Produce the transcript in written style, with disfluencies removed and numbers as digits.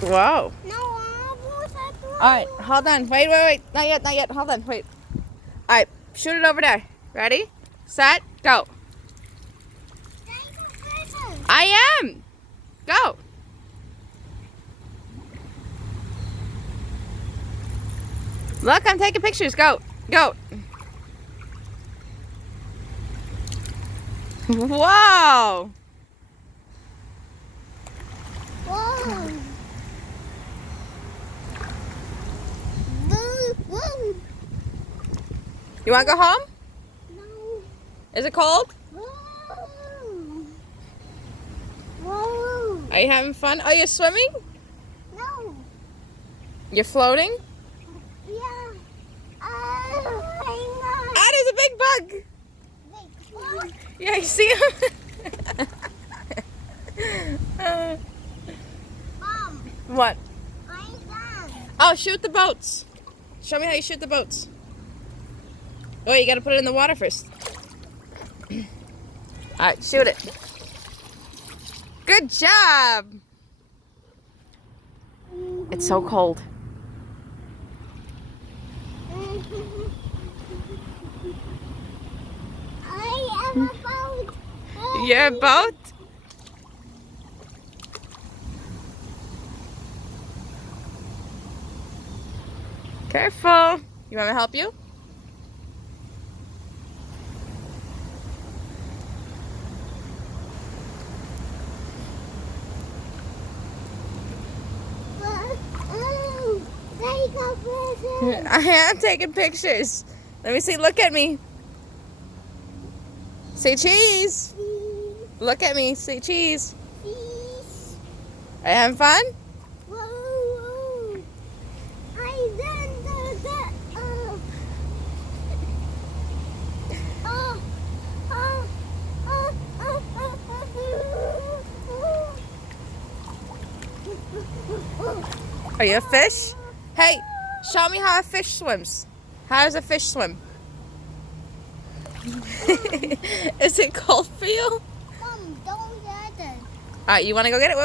Whoa. No, Alright, hold on. Wait. Not yet. Hold on, wait. Alright, shoot it over there. Ready? Set, go. I am. Go. Look, I'm taking pictures. Go. Go. Whoa. Whoa. Whoa. You want to go home? No. Is it cold? Whoa. Whoa. Are you having fun? Are you swimming? No. You're floating? Yeah. Ah, there's a big bug. What? Yeah, you see him? Mom, What? I'm done. Oh, shoot the boats. Show me how you shoot the boats. Oh, you gotta put it in the water first. Alright, shoot it. Good job! It's so cold. I am a boat. You're a boat? Careful. You want me to help you? I am taking pictures. Let me see. Look at me. Say cheese. Look at me. Say cheese. Are you having fun? Are you a fish? Hey, show me how a fish swims. How does a fish swim? Is it cold for you? Mom, don't get it. Alright, you want to go get it?